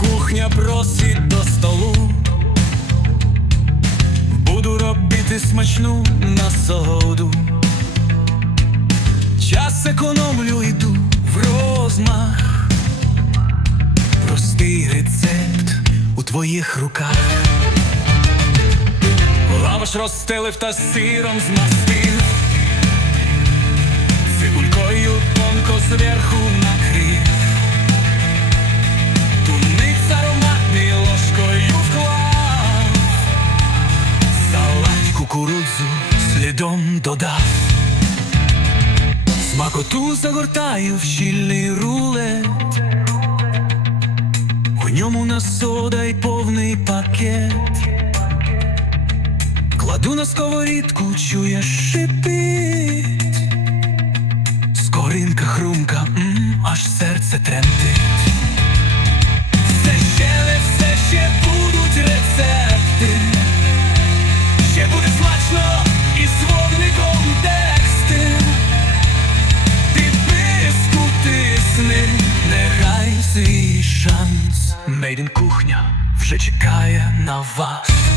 кухня просить до столу. Буду робити смачну насолоду. Час економлю, йду в розмах. Простий рецепт у твоїх руках. Лаваш розстелив та сиром змастив. Кукурудзу слідом додав. Смакоту загортаю в щільний рулет. У ньому насода й повний пакет. Кладу на сковорідку, чуєш шипить. Скоринка хрумка, м, аж серце тремтить. Szans Made in kuchnia w życie kaje na was.